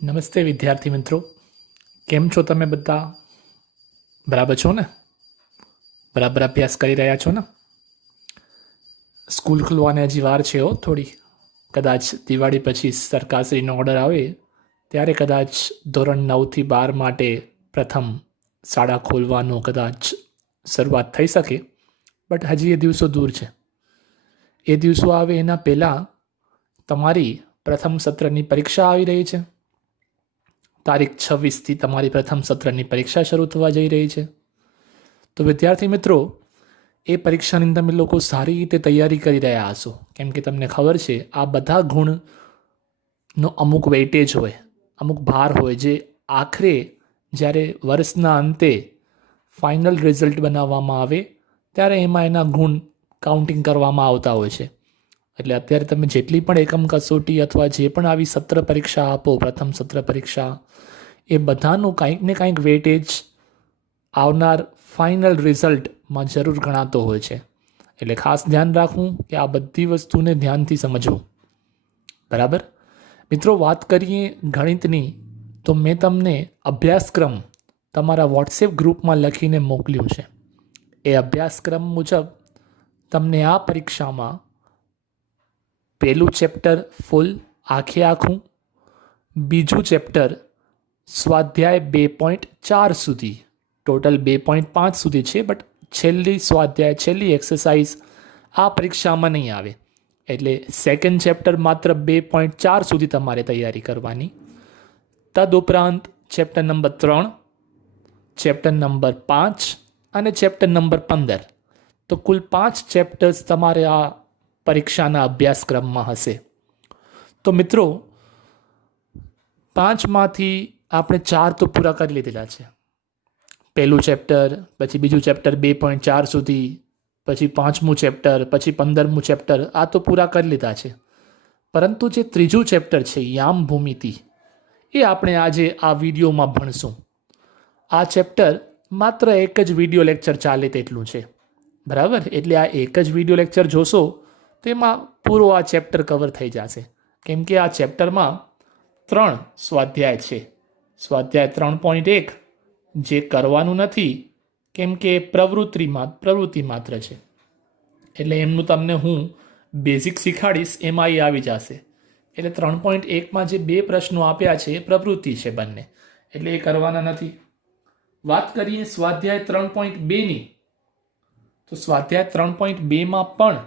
નમસ્તે વિદ્યાર્થી મિત્રો, કેમ છો તમે બધા? બરાબર છો ને? બરાબર અભ્યાસ કરી રહ્યા છો ને? સ્કૂલ ખુલવાને હજી વાર છે થોડી. કદાચ દિવાળી પછી સરકારશ્રીનો ઓર્ડર આવે ત્યારે કદાચ ધોરણ 9 થી 12 માટે પ્રથમ શાળા ખોલવાનો કદાચ શરૂઆત થઈ શકે, બટ હજી એ દિવસો દૂર છે. એ દિવસો આવે એના પહેલાં તમારી પ્રથમ સત્રની પરીક્ષા આવી રહી છે. તારીખ 26થી તમારી પ્રથમ સત્રની પરીક્ષા શરૂ થવા જઈ રહી છે. તો વિદ્યાર્થી મિત્રો, એ પરીક્ષાની તમે લોકો સારી રીતે તૈયારી કરી રહ્યા હશો, કેમ કે તમને ખબર છે આ બધા ગુણનો અમુક વેઇટેજ હોય, અમુક ભાર હોય, જે આખરે જ્યારે વર્ષના અંતે ફાઇનલ રિઝલ્ટ બનાવવામાં આવે ત્યારે એમાં એના ગુણ કાઉન્ટિંગ કરવામાં આવતા હોય છે. એટલે અત્યારે તમે જેટલી પણ એકમ કસોટી અથવા જે પણ આવી સત્ર પરીક્ષા આપો, પ્રથમ સત્ર પરીક્ષા, એ બધાનું કંઈક ને કંઈક વેઇટેજ આવનાર ફાઇનલ રિઝલ્ટમાં જરૂર ગણાતો હોય છે. એટલે ખાસ ધ્યાન રાખવું કે આ બધી વસ્તુને ધ્યાનથી સમજવું. બરાબર મિત્રો, વાત કરીએ ગણિતની, તો મેં તમને અભ્યાસક્રમ તમારા વોટ્સએપ ગ્રુપમાં લખીને મોકલ્યું છે. એ અભ્યાસક્રમ મુજબ તમને આ પરીક્ષામાં પહેલું ચેપ્ટર ફૂલ આખે આખું, બીજું ચેપ્ટર સ્વાધ્યાય 2.4 સુધી, ટોટલ 2.5 સુધી છે, બટ છેલ્લી સ્વાધ્યાય, છેલ્લી એક્સરસાઇઝ આ પરીક્ષામાં નહીં આવે. એટલે સેકન્ડ ચેપ્ટર માત્ર 2.4 સુધી તમારે તૈયારી કરવાની. તદુપરાંત ચેપ્ટર નંબર 3, ચેપ્ટર નંબર 5 અને ચેપ્ટર નંબર 15, તો કુલ 5 ચેપ્ટર્સ તમારે આ પરીક્ષાના અભ્યાસક્રમમાં હશે. તો મિત્રો, 5માંથી આપણે 4 તો પૂરા કરી લીધેલા છે. પહેલું ચેપ્ટર, પછી બીજું ચેપ્ટર 2.4 સુધી, પછી 5મું ચેપ્ટર, પછી 15મું ચેપ્ટર, આ તો પૂરા કરી લીધા છે. પરંતુ જે ત્રીજું ચેપ્ટર છે યામ ભૂમિતિ, એ આપણે આજે આ વિડીયોમાં ભણશું. આ ચેપ્ટર માત્ર એક જ વિડીયો લેક્ચર ચાલે તેટલું છે. બરાબર? એટલે આ એક જ વિડીયો લેક્ચર જોશો તેમાં પૂરો આ ચેપ્ટર કવર થઈ જશે. કેમ કે આ ચેપ્ટરમાં 3 સ્વાધ્યાય છે. સ્વાધ્યાય 3.1 જે કરવાનું નથી, કેમ કે પ્રવૃત્તિ માત્ર છે. એટલે એમનું તમને હું બેઝિક શીખાડીશ, એમાં એ આવી જશે. એટલે 3.1માં જે 2 પ્રશ્નો આપ્યા છે એ પ્રવૃત્તિ છે બંને, એટલે એ કરવાના નથી. વાત કરીએ સ્વાધ્યાય 3.2ની, તો સ્વાધ્યાય 3.2માં પણ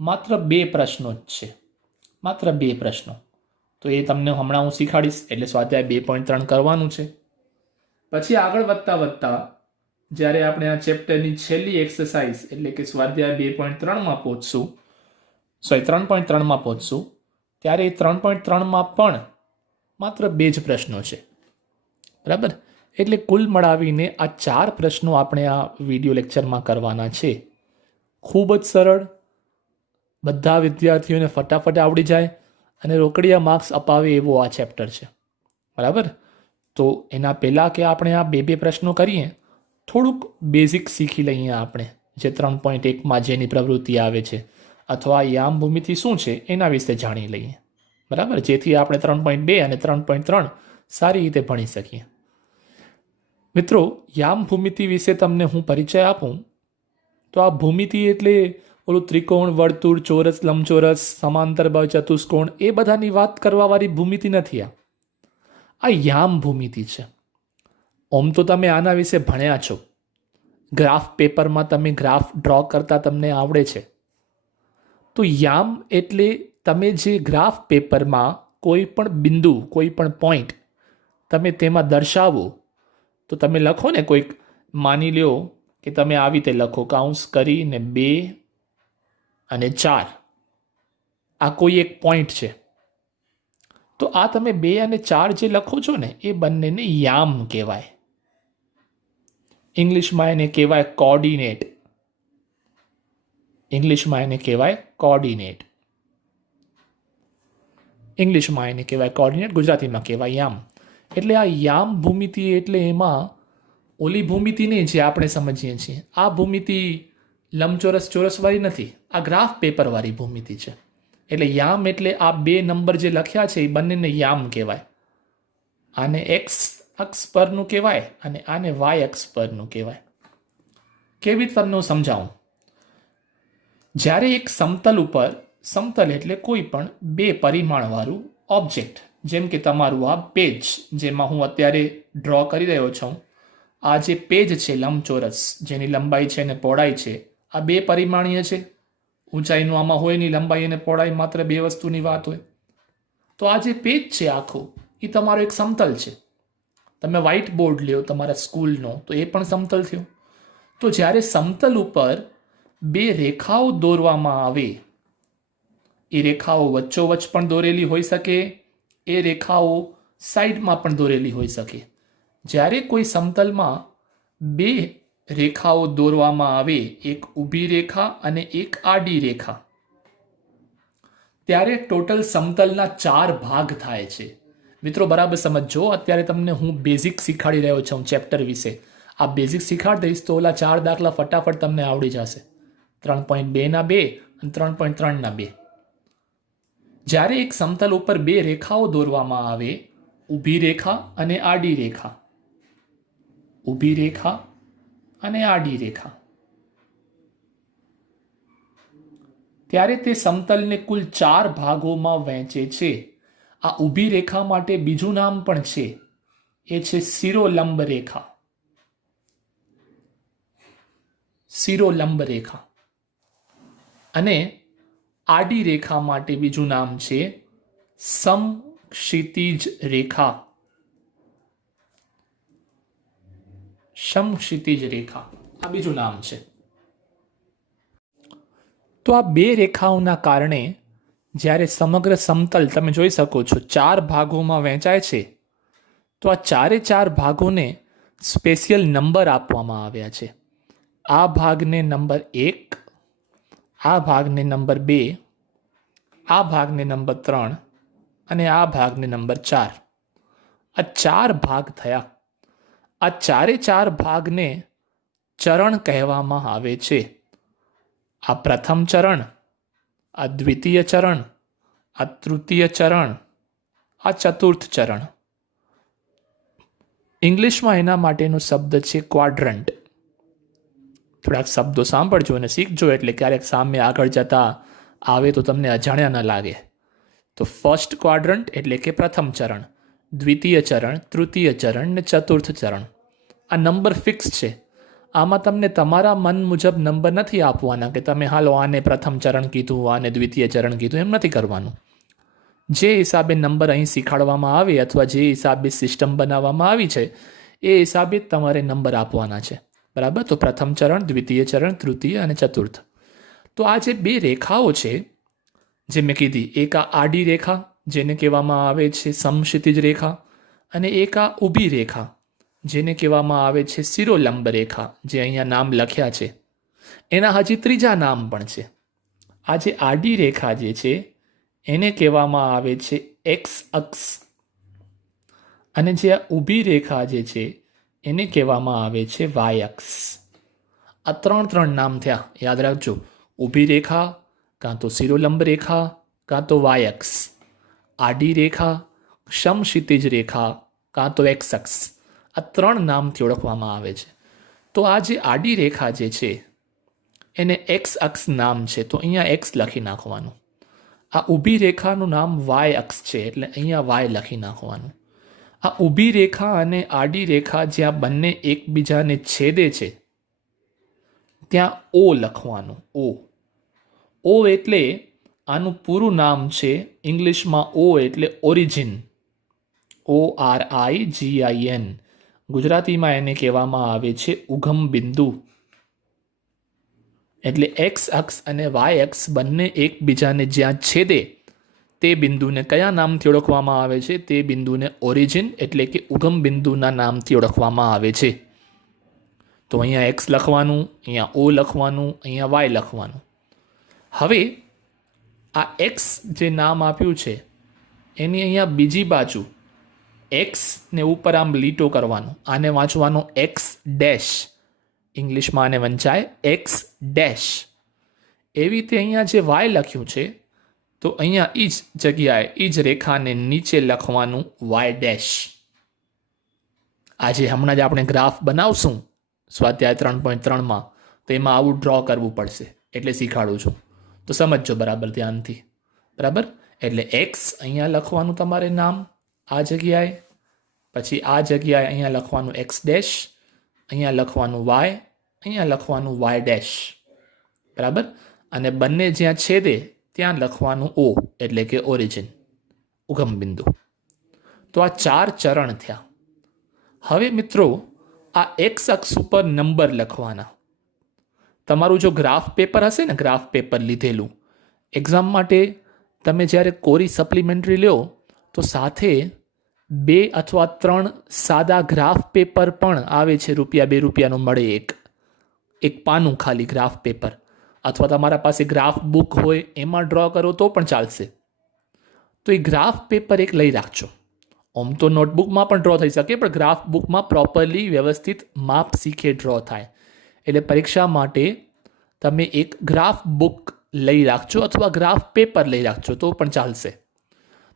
માત્ર 2 પ્રશ્નો જ છે. માત્ર 2 પ્રશ્નો. તો એ તમને હમણાં હું શીખાડીશ. એટલે સ્વાધ્યાય 2.3 કરવાનું છે. પછી આગળ વધતા જ્યારે આપણે આ ચેપ્ટરની છેલ્લી એક્સરસાઇઝ એટલે કે સ્વાધ્યાય 2.3માં પહોંચશું, 3.3માં પહોંચશું, ત્યારે એ 3.3માં પણ માત્ર 2 જ પ્રશ્નો છે. બરાબર? એટલે કુલ મળાવીને આ 4 પ્રશ્નો આપણે આ વિડીયો લેક્ચરમાં કરવાના છે. ખૂબ જ સરળ, બધા વિદ્યાર્થીઓને ફટાફટ આવડી જાય અને રોકડિયા માર્ક્સ અપાવે એવો આ ચેપ્ટર છે. બરાબર? તો એના પહેલાં કે આપણે આ 2 પ્રશ્નો કરીએ, થોડુંક બેઝિક શીખી લઈએ આપણે, જે 3.1માં જેની પ્રવૃત્તિ આવે છે, અથવા યામ ભૂમિતિ શું છે એના વિશે જાણી લઈએ. બરાબર? જેથી આપણે 3.2 અને 3.3 સારી રીતે ભણી શકીએ. મિત્રો, યામ ભૂમિતિ વિશે તમને હું પરિચય આપું તો આ ભૂમિતિ એટલે ઓલું ત્રિકોણ, વર્તુળ, ચોરસ, લંબચોરસ, સમાંતર બાજુ, ચતુષ્કોણ, એ બધાની વાત કરવાવાળી ભૂમિતિ નથી. આ યામ ભૂમિતિ છે. ઓમ તો તમે આના વિશે ભણ્યા છો. ગ્રાફ પેપરમાં તમે ગ્રાફ ડ્રો કરતા તમને આવડે છે. તો યામ એટલે તમે જે ગ્રાફ પેપરમાં કોઈ પણ બિંદુ, કોઈ પણ પોઈન્ટ તમે તેમાં દર્શાવો, તો તમે લખો ને, કોઈક માની લ્યો કે તમે આવી રીતે લખો, કૌંસ કરીને 2 અને 4, આ કોઈ એક પોઈન્ટ છે. તો આ તમે 2 અને 4 જે લખો છો ને, એ બંનેને યામ કહેવાય. ઇંગ્લિશમાં એને કહેવાય કોઓર્ડિનેટ. ઇંગ્લિશમાં એને કહેવાય કોઓર્ડિનેટ. ઇંગ્લિશમાં એને કહેવાય કોઓર્ડિનેટ, ગુજરાતીમાં કહેવાય યામ. એટલે આ યામ ભૂમિતિ એટલે એમાં ઓલી ભૂમિતિ નહીં જે આપણે સમજીએ છીએ. આ ભૂમિતિ લંબચોરસ ચોરસવાળી નથી, આ ગ્રાફ પેપરવાળી ભૂમિતિ છે. એટલે યામ એટલે આ 2 નંબર જે લખ્યા છે એ બંનેને યામ કહેવાય. આને એક્સ અક્ષ પરનું કહેવાય અને આને વાય અક્ષ પરનું કહેવાય. કેવી રીતે તમને હું સમજાવું? જ્યારે એક સમતલ ઉપર, સમતલ એટલે કોઈ પણ 2 પરિમાણવાળું ઓબ્જેક્ટ, જેમ કે તમારું આ પેજ જેમાં હું અત્યારે ડ્રો કરી રહ્યો છું, આ જે પેજ છે લંબચોરસ, જેની લંબાઈ છે અને પહોળાઈ છે, આ 2 પરિમાણીય છે. ઊંચાઈનું આમાં હોય નહીં, લંબાઈ અને પહોળાઈ માત્ર 2 વસ્તુની વાત હોય. તો આ જે પેજ છે આખું, એ તમારો એક સમતલ છે. તમે વ્હાઇટ બોર્ડ લ્યો તમારા સ્કૂલનો, તો એ પણ સમતલ થયો. તો જ્યારે સમતલ ઉપર 2 રેખાઓ દોરવામાં આવે, એ રેખાઓ વચ્ચોવચ્ચ પણ દોરેલી હોઈ શકે, એ રેખાઓ સાઈડમાં પણ દોરેલી હોઈ શકે. જ્યારે કોઈ સમતલમાં 2 રેખાઓ દોરવામાં આવે, એક ઊભી રેખા અને એક આડી રેખા, ત્યારે ટોટલ સમતલના 4 ભાગ થાય છે. મિત્રો બરાબર સમજો, અત્યારે તમને હું બેઝિક શીખવાડી રહ્યો છું ચેપ્ટર વિશે. આ બેઝિક શીખવાડી દઈશ તો ઓલા 4 દાખલા ફટાફટ તમને આવડી જશે. 3.2 ના 2 અને 3.3 ના 2. જ્યારે એક સમતલ ઉપર 2 રેખાઓ દોરવામાં આવે, ઊભી રેખા અને આડી રેખા, ઊભી રેખા અને આડી રેખા, ત્યારે તે સમતલને કુલ 4 ભાગોમાં વહેંચે છે. આ ઊભી રેખા માટે બીજું નામ પણ છે, એ છે શિરોલંબ રેખા. શિરોલંબ રેખા. અને આડી રેખા માટે બીજું નામ છે સમક્ષિતિજ રેખા. સમક્ષિતિજ રેખા આ બીજું નામ છે. તો આ 2 રેખાઓના કારણે જ્યારે સમગ્ર સમતલ તમે જોઈ શકો છો 4 ભાગોમાં વહેંચાય છે, તો આ 4 ભાગોને સ્પેશિયલ નંબર આપવામાં આવ્યા છે. આ ભાગને નંબર 1, આ ભાગને નંબર 2, આ ભાગને નંબર 3 અને આ ભાગને નંબર 4. આ 4 ભાગ થયા. આ 4 ભાગને ચરણ કહેવામાં આવે છે. આ પ્રથમ ચરણ, આ દ્વિતીય ચરણ, આ તૃતીય ચરણ, આ ચતુર્થ ચરણ. ઇંગ્લિશમાં એના માટેનો શબ્દ છે ક્વાડ્રન્ટ. થોડાક શબ્દો સાંભળજો અને શીખજો, એટલે ક્યારેક સામે આગળ જતા આવે તો તમને અજાણ્યા ન લાગે. તો ફર્સ્ટ ક્વાડ્રન્ટ એટલે કે પ્રથમ ચરણ, દ્વિતીય ચરણ, તૃતીય ચરણ ને ચતુર્થ ચરણ. આ નંબર ફિક્સ છે. આમાં તમને તમારા મન મુજબ નંબર નથી આપવાના કે તમે હાલો આને પ્રથમ ચરણ કીધું, આને દ્વિતીય ચરણ કીધું, એમ નથી કરવાનું. જે હિસાબે નંબર અહીં શીખવાડવામાં આવે અથવા જે હિસાબે સિસ્ટમ બનાવવામાં આવી છે, એ હિસાબે તમારે નંબર આપવાના છે. બરાબર? તો પ્રથમ ચરણ, દ્વિતીય ચરણ, તૃતીય અને ચતુર્થ. તો આ જે 2 રેખાઓ છે જે મેં કીધી, એક આ આડી રેખા જેને કહેવામાં આવે છે સમક્ષિતિજ રેખા, અને એક આ ઊભી રેખા જેને કહેવામાં આવે છે શિરોલંબ રેખા, જે અહીંયા નામ લખ્યા છે. એના હજી ત્રીજા નામ પણ છે. આ જે આડી રેખા જે છે એને કહેવામાં આવે છે એક્સ અક્ષ, અને જે આ ઊભી રેખા જે છે એને કહેવામાં આવે છે વાય અક્ષ. આ 3 નામ થયા, યાદ રાખજો. ઊભી રેખા, કાં તો શિરોલંબ રેખા, કાં તો વાય અક્ષ. આડી રેખા, સમક્ષિતિજ રેખા, કાં તો એક્સ અક્ષ. આ 3 નામથી ઓળખવામાં આવે છે. તો આ જે આડી રેખા જે છે એને એક્સ અક્ષ નામ છે, તો અહીંયા એક્સ લખી નાખવાનું. આ ઊભી રેખાનું નામ વાય અક્ષ છે, એટલે અહીંયા વાય લખી નાખવાનું. આ ઊભી રેખા અને આડી રેખા જ્યાં બંને એકબીજાને છેદે છે ત્યાં ઓ લખવાનું. ઓ એટલે આનું પૂરું નામ છે ઇંગ્લિશમાં ઓ એટલે ઓરિજિન. ORIGIN. ગુજરાતીમાં એને કહેવામાં આવે છે ઉગમ બિંદુ. એટલે એક્સ અક્ષ અને વાય અક્ષ બંને એકબીજાને જ્યાં છેદે તે બિંદુને કયા નામથી ઓળખવામાં આવે છે? તે બિંદુને ઓરિજિન એટલે કે ઉગમ બિંદુના નામથી ઓળખવામાં આવે છે. તો અહીંયા એક્સ લખવાનું, અહીંયા ઓ લખવાનું, અહીંયા વાય લખવાનું. હવે આ એક્સ જે નામ આપ્યું છે એની અહીંયા બીજી બાજુ એક્સ ને ઉપર આમ લીટો કરવાનો, આને વાંચવાનો એક્સ ડેશ. ઇંગ્લિશમાં આને વંચાય એક્સ ડેશ. એવી રીતે અહીંયા જે વાય લખ્યું છે તો અહીંયા એ જ જગ્યાએ એ જ રેખાને નીચે લખવાનું વાય ડેશ. આજે હમણાં જ આપણે ગ્રાફ બનાવશું સ્વાધ્યાય 3.3માં, તો એમાં આવું ડ્રો કરવું પડશે, એટલે શીખાડું છું. તો સમજજો બરાબર ધ્યાનથી. બરાબર, એટલે એક્સ અહીંયા લખવાનું તમારે નામ આ જગ્યાએ, પછી આ જગ્યાએ અહીંયા લખવાનું એક્સ ડેશ, અહીંયા લખવાનું વાય, અહીંયા લખવાનું વાય ડેશ. બરાબર, અને બંને જ્યાં છેદે ત્યાં લખવાનું ઓ, એટલે કે ઓરિજિન, ઉગમ બિંદુ. તો આ 4 ચરણ થયા. હવે મિત્રો આ એક્સ અક્ષ ઉપર નંબર લખવાના. તમારું જો ગ્રાફ પેપર હશે ને, ગ્રાફ પેપર લીધેલું એક્ઝામ માટે, તમે જ્યારે કોરી સપ્લિમેન્ટરી લ્યો તો સાથે 2 અથવા 3 સાદા ગ્રાફ પેપર પણ આવે છે. ₹2 મળે એક પાનું ખાલી ગ્રાફ પેપર, અથવા તમારા પાસે ગ્રાફ બુક હોય એમાં ડ્રો કરો તો પણ ચાલશે. તો એ ગ્રાફ પેપર એક લઈ રાખજો. આમ તો નોટબુકમાં પણ ડ્રો થઈ શકે, પણ ગ્રાફ બુકમાં પ્રોપરલી વ્યવસ્થિત માપ શીખે ડ્રો થાય. એટલે પરીક્ષા માટે તમે એક ગ્રાફ બુક લઈ રાખજો અથવા ગ્રાફ પેપર લઈ રાખજો તો પણ ચાલશે.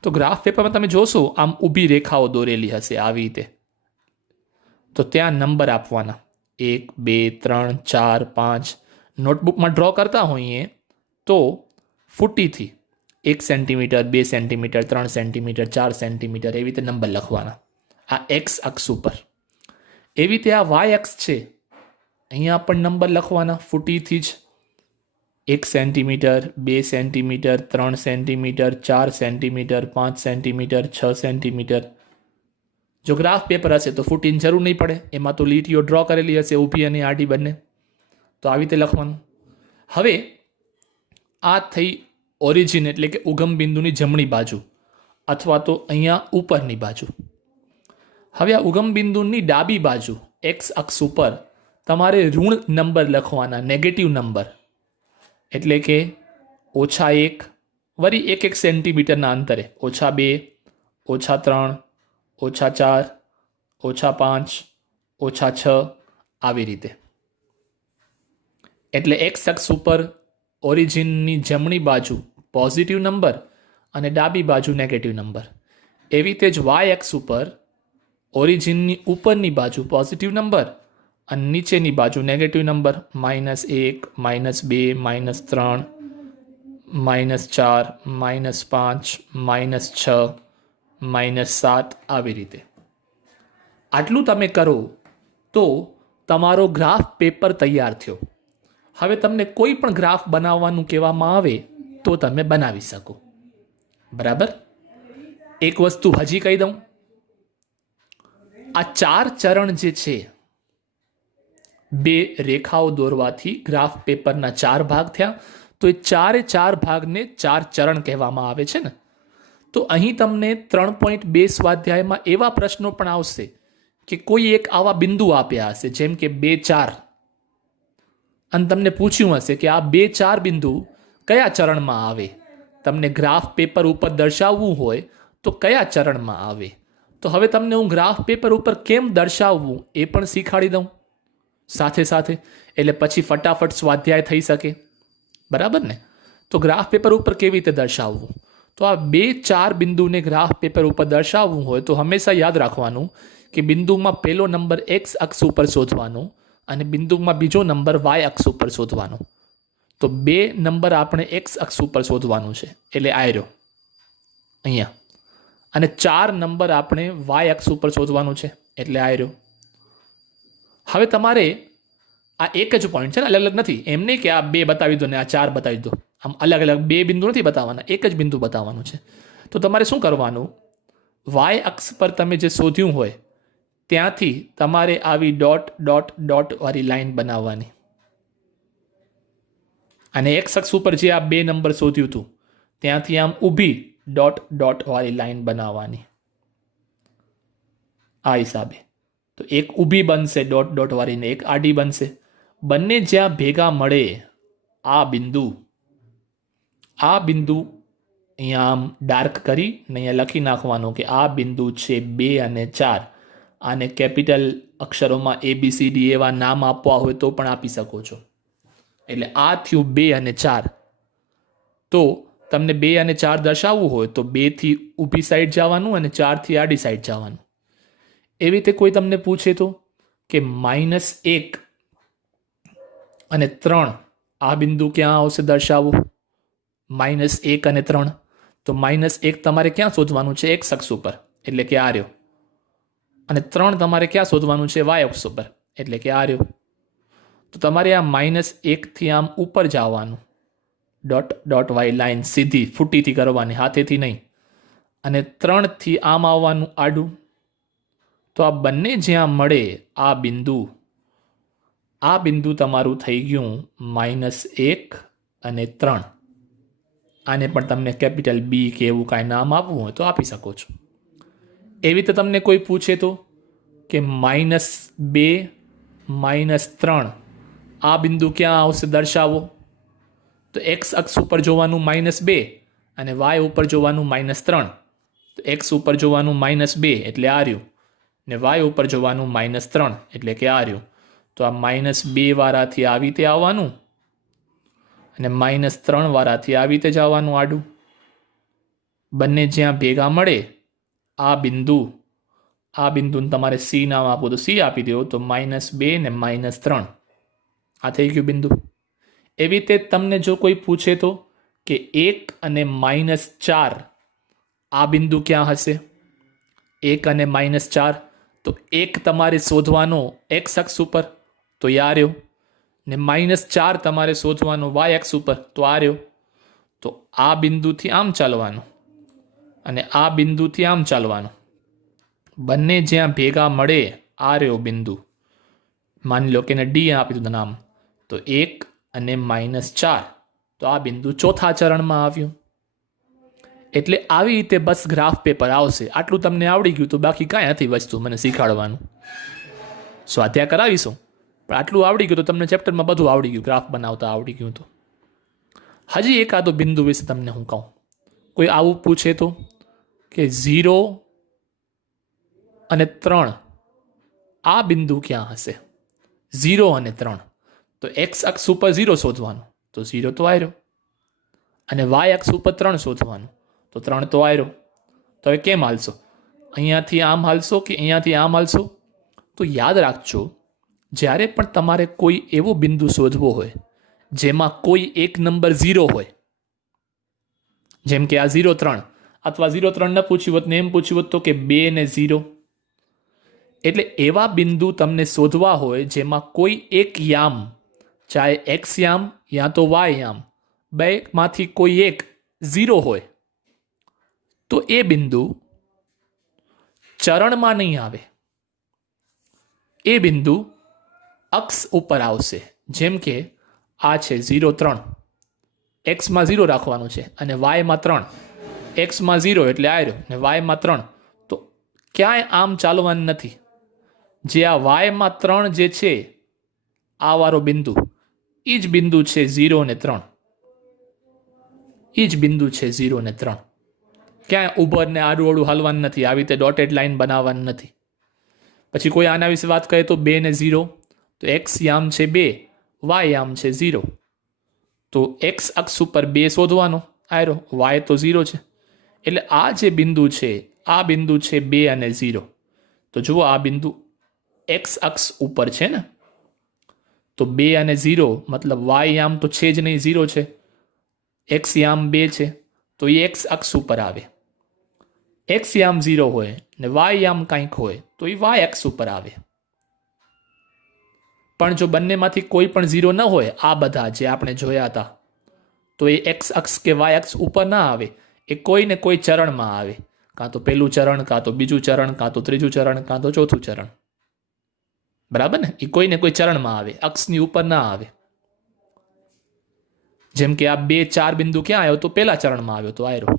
તો ગ્રાફ પેપરમાં તમે જોશો આમ ઊભી રેખાઓ દોરેલી હશે આવી રીતે. તો ત્યાં નંબર આપવાના 1, 2, 3, 4, 5. નોટબુકમાં ડ્રો કરતા હોઈએ તો ફૂટીથી 1 સેન્ટીમીટર, 2 સેન્ટીમીટર, 3 સેન્ટીમીટર, 4 સેન્ટીમીટર એવી રીતે નંબર લખવાના આ એક્સ અક્ષ ઉપર. એવી રીતે આ વાય અક્ષ છે, અહીંયા પણ નંબર લખવાના ફૂટીથી જ 1 centimetre, 2 centimetre, 3 centimetre, 4 centimetre, 5 centimetre, 6 centimetre. જો ગ્રાફ પેપર હશે તો ફૂટીની જરૂર નહીં પડે, એમાં તો લીટીઓ ડ્રો કરેલી હશે ઊભી અને આડી બંને. તો આવી રીતે લખવાનું. હવે આ થઈ ઓરિજિન એટલે કે ઉગમ બિંદુની જમણી બાજુ અથવા તો અહીંયા ઉપરની બાજુ. હવે આ ઉગમ બિંદુની ડાબી બાજુ એક્સ અક્ષ ઉપર તમારે ઋણ નંબર લખવાના, નેગેટિવ નંબર, એટલે કે -1, વળી 1 સેન્ટીમીટરના અંતરે, -2, -3, -4, -5, -6 આવી રીતે. એટલે એક્સ અક્ષ ઉપર ઓરિજિનની જમણી બાજુ પોઝિટિવ નંબર અને ડાબી બાજુ નેગેટિવ નંબર. એવી રીતે જ વાય અક્ષ ઉપર ઓરિજિનની ઉપરની બાજુ પોઝિટિવ નંબર અને નીચેની બાજુ નેગેટિવ નંબર, -1, -2, -3, -4, -5, -6, -7 આવી રીતે. આટલું તમે કરો તો તમારો ગ્રાફ પેપર તૈયાર થયો. હવે તમને કોઈ પણ ગ્રાફ બનાવવાનું કહેવામાં આવે તો તમે બનાવી શકો. બરાબર, એક વસ્તુ હજી કહી દઉં, આ 4 ચરણ જે છે, 2 રેખાઓ દોરવાથી ગ્રાફ પેપરના 4 ભાગ થયા. તો એ 4 ભાગને 4 ચરણ કહેવામાં આવે છે ને. તો અહીં તમને 3.2 સ્વાધ્યાયમાં એવા પ્રશ્નો પણ આવશે કે કોઈ એક આવા બિંદુ આપ્યા હશે, જેમ કે 2, 4, અને તમને પૂછ્યું હશે કે આ 2, 4 બિંદુ કયા ચરણમાં આવે. તમને ગ્રાફ પેપર ઉપર દર્શાવવું હોય તો કયા ચરણમાં આવે. તો હવે તમને હું ગ્રાફ પેપર ઉપર કેમ દર્શાવવું એ પણ શીખવાડી દઉં સાથે સાથે, એટલે પછી ફટાફટ સ્વાધ્યાય થઈ શકે. બરાબર ને. તો ગ્રાફ પેપર ઉપર કેવી રીતે દર્શાવવું, તો આ 2, 4 બિંદુને ગ્રાફ પેપર ઉપર દર્શાવવું હોય તો હંમેશા યાદ રાખવાનું કે બિંદુમાં પહેલો નંબર એક્સ અક્ષ ઉપર શોધવાનો અને બિંદુમાં બીજો નંબર વાય અક્ષ ઉપર શોધવાનો. તો 2 નંબર આપણે એક્સ અક્ષ ઉપર શોધવાનું છે, એટલે આયરો અહીંયા, અને 4 નંબર આપણે વાય અક્ષ ઉપર શોધવાનું છે, એટલે આયરો. હવે તમારે આ એક જ પોઈન્ટ છે ને, અલગ અલગ નથી. એમ નહીં કે આ 2 બતાવી દો ને આ 4 બતાવી દો, આમ અલગ અલગ 2 બિંદુ નથી બતાવવાના, એક જ બિંદુ બતાવવાનું છે. તો તમારે શું કરવાનું, વાય અક્ષ પર તમે જે શોધ્યું હોય ત્યાંથી તમારે આવી ડોટ ડોટ ડોટ વાળી લાઈન બનાવવાની, અને એક્સ અક્ષ ઉપર જે આ 2 નંબર શોધ્યું હતું ત્યાંથી આમ ઊભી ડોટ ડોટ વાળી લાઈન બનાવવાની આ હિસાબે. તો એક ઊભી બનશે ડોટ ડોટ વાળી ને એક આડી બનશે. બંને જ્યાં ભેગા મળે આ બિંદુ અહીંયા આમ ડાર્ક કરી ને અહીંયા લખી નાખવાનું કે આ બિંદુ છે 2 અને 4. આને કેપિટલ અક્ષરોમાં ABCD એવા નામ આપવા હોય તો પણ આપી શકો છો. એટલે આ થયું 2 અને 4. તો તમને 2 અને 4 દર્શાવવું હોય તો 2 થી ઊભી સાઈડ જવાનું અને 4 થી આડી સાઈડ જવાનું. એવી રીતે કોઈ તમને પૂછે તો કે -1 અને 3 આ બિંદુ ક્યાં આવશે દર્શાવો, -1 અને 3, તો -1 તમારે ક્યાં શોધવાનું છે? x અક્ષ ઉપર, એટલે કે આ રહ્યો, અને 3 તમારે ક્યાં શોધવાનું છે? y અક્ષ ઉપર, એટલે કે આ રહ્યો. તો તમારે આ -1 થી આમ ઉપર જવાનું, ડોટ ડોટ વાય લાઈન સીધી ફૂટીથી કરવાની, હાથેથી નહીં, અને 3 થી આમ આવવાનું આડું. તો આ બંને જ્યાં મળે આ બિંદુ તમારું થઈ ગયું -1 અને 3. આને પણ તમને કેપિટલ બી કે એવું કાંઈ નામ આપવું હોય તો આપી શકો છો. એવી રીતે તમને કોઈ પૂછે તો કે -2 -3 આ બિંદુ ક્યાં આવશે દર્શાવો, તો x અક્ષ ઉપર જોવાનું -2 અને y ઉપર જોવાનું -3. તો x ઉપર જોવાનું -2 એટલે આ રહ્યું, ને y ઉપર જોવાનું -3 એટલે કે આ રહ્યું. તો આ -2 વાળાથી આવી રીતે આવવાનું અને -3 વાળાથી આવી રીતે જવાનું આડું. બંને જ્યાં ભેગા મળે આ બિંદુને તમારે C નામ આપો તો C આપી દો, તો -2 ને -3 આ થઈ ગયું બિંદુ. એવી રીતે તમને જો કોઈ પૂછે તો કે 1 અને -4 આ બિંદુ ક્યાં હશે? 1 અને -4, તો 1 તમારે શોધવાનો x અક્ષ ઉપર, તો આ રહ્યો, ને -4 તમારે શોધવાનો y અક્ષ ઉપર, તો આ રહ્યો. તો આ બિંદુથી આમ ચાલવાનું અને આ બિંદુથી આમ ચાલવાનું, બંને જ્યાં ભેગા મળે આ રહ્યો બિંદુ, માની લો કે એને ડી આપી દીધું નામ, તો 1 અને -4, તો આ બિંદુ ચોથા ચરણમાં આવ્યું. એટલે આવી રીતે બસ ગ્રાફ પેપર આવશે. આટલું તમને આવડી ગયું તો બાકી કાંઈ નથી વસ્તુ મને શીખવાડવાનું, સ્વાધ્યાય કરાવીશું, પણ આટલું આવડી ગયું તો તમને ચેપ્ટરમાં બધું આવડી ગયું, ગ્રાફ બનાવતા આવડી ગયું. તો હજી એકાદો બિંદુ વિશે તમને હું કહું. કોઈ આવું પૂછે તો કે 0 અને 3 આ બિંદુ ક્યાં હશે? 0 અને 3, તો x અક્ષ ઉપર 0 શોધવાનું, તો 0 તો આવ્યો, અને y અક્ષ ઉપર 3 શોધવાનું, તો 3 તો આવ્યો. તો હવે કેમ હાલશો? અહીંયાથી આમ હાલશો કે અહીંયાથી આમ હાલશો? તો યાદ રાખજો, જ્યારે પણ તમારે કોઈ એવો બિંદુ શોધવો હોય જેમાં કોઈ એક નંબર 0 હોય, જેમ કે આ 0 3, અથવા 0 3 ન પૂછ્યું હોત ને એમ પૂછ્યું હોત તો કે 2 ને 0, એટલે એવા બિંદુ તમને શોધવા હોય જેમાં કોઈ એક યામ, ચાહે x યામ યા તો y યામ, બેમાંથી કોઈ એક 0 હોય, તો એ બિંદુ ચરણમાં નહીં આવે, એ બિંદુ અક્ષ ઉપર આવશે. જેમ કે આ છે 0 3, એક્સમાં 0 રાખવાનું છે અને વાયમાં 3, એક્સમાં 0 એટલે આવ્યો ને વાયમાં 3, તો ક્યાંય આમ ચાલવાનું નથી. જે આ વાયમાં 3 જે છે આ વાળો બિંદુ, એ જ બિંદુ છે 0 ને 3, એ જ બિંદુ છે 0 ને 3. ક્યાંય ઉભર ને આડું આડું હાલવાનું નથી, આવી રીતે ડોટેડ લાઈન બનાવવાની નથી. પછી કોઈ આના વિશે વાત કરે તો 2 ને 0, તો x યામ છે 2, y યામ છે 0, તો x અક્ષ ઉપર 2 શોધવાનો આયરો, y તો 0 છે, એટલે આ જે બિંદુ છે આ બિંદુ છે 2 અને 0. તો જુઓ આ બિંદુ x અક્ષ ઉપર છે ને, તો 2 અને 0 મતલબ y યામ તો છે જ નહીં, 0 છે, x યામ 2 છે, તો એ x અક્ષ ઉપર આવે. x યામ 0 હોય ને y યામ કંઈક હોય તો એ y અક્ષ ઉપર આવે. પણ જો બંનેમાંથી કોઈ પણ 0 ન હોય, આ બધા જે આપણે જોયા હતા, તો એ x અક્ષ કે y અક્ષ ઉપર ના આવે, એ કોઈ ને કોઈ ચરણમાં આવે, કાં તો પહેલું ચરણ, કાં તો બીજું ચરણ, કાં તો ત્રીજું ચરણ, કાં તો ચોથું ચરણ. બરાબર ને? એ કોઈ ને કોઈ ચરણમાં આવે, અક્ષની ઉપર ના આવે. જેમ કે આ 2 4 બિંદુ ક્યાં આવ્યો? તો પહેલા ચરણમાં આવ્યો, તો આયરો.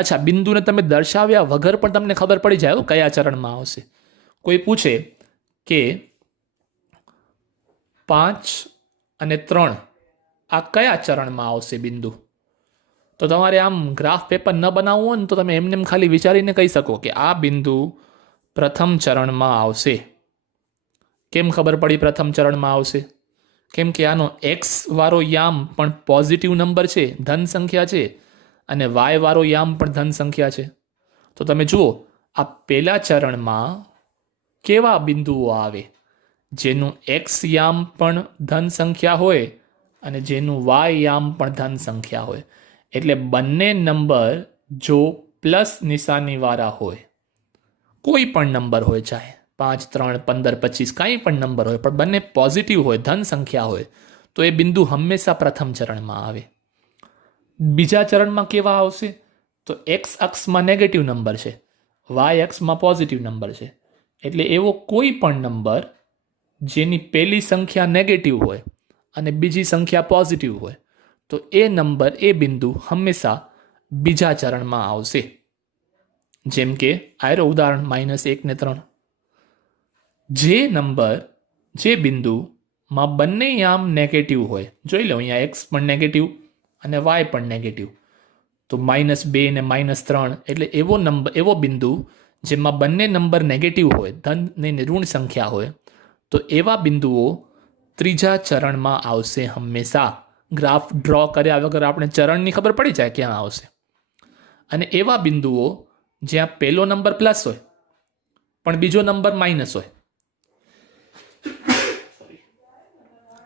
અચ્છા, બિંદુને તમે દર્શાવ્યા વગર પણ તમને ખબર પડી જાય કયા ચરણમાં આવશે. કોઈ પૂછે કે 5 અને 3 આ કયા ચરણમાં આવશે બિંદુ, તો તમારે આમ ગ્રાફ પેપર ન બનાવવું હોય ને તો તમે એમને ખાલી વિચારીને કહી શકો કે આ બિંદુ પ્રથમ ચરણમાં આવશે. કેમ ખબર પડી પ્રથમ ચરણમાં આવશે? કેમ કે આનો x વાળો યામ પણ પોઝિટિવ નંબર છે, ધન સંખ્યા છે, અને y વાળો યામ પણ ધન સંખ્યા છે. તો તમે જુઓ, આ પહેલા ચરણમાં કેવા બિંદુઓ આવે જેનું x યામ પણ ધન સંખ્યા હોય અને જેનું y યામ પણ ધન સંખ્યા હોય. એટલે બંને નંબર જો પ્લસ નિશાનીવાળા હોય, કોઈ પણ નંબર હોય, ચાહે 5, 3, 15, 25 કાંઈ પણ નંબર હોય, પણ બંને પોઝિટિવ હોય, ધન સંખ્યા હોય, તો એ બિંદુ હંમેશા પ્રથમ ચરણમાં આવે. બીજા ચરણમાં કેવા આવશે? તો એક્સ અક્ષમાં નેગેટિવ નંબર છે, વાય અક્ષમાં પોઝિટિવ નંબર છે. એટલે એવો કોઈ પણ નંબર જેની પહેલી સંખ્યા નેગેટિવ હોય અને બીજી સંખ્યા પોઝિટિવ હોય, તો એ નંબર, એ બિંદુ હંમેશા બીજા ચરણમાં આવશે. જેમ કે આયરો ઉદાહરણ -1 ને 3. જે નંબર, જે બિંદુમાં બંને યામ નેગેટિવ હોય, જોઈ લો અહીંયા એક્સ પણ નેગેટિવ અને વાય પણ નેગેટિવ, તો -2 ને -3 એટલે એવો નંબર, એવો બિંદુ જેમાં બંને નંબર નેગેટિવ હોય, ધન ને ઋણ સંખ્યા હોય, તો એવા બિંદુઓ ત્રીજા ચરણમાં આવશે હંમેશા. ગ્રાફ ડ્રો કર્યા વગર આપણે ચરણની ખબર પડી જાય ક્યાં આવશે. અને એવા બિંદુઓ જ્યાં પહેલો નંબર પ્લસ હોય પણ બીજો નંબર માઇનસ હોય,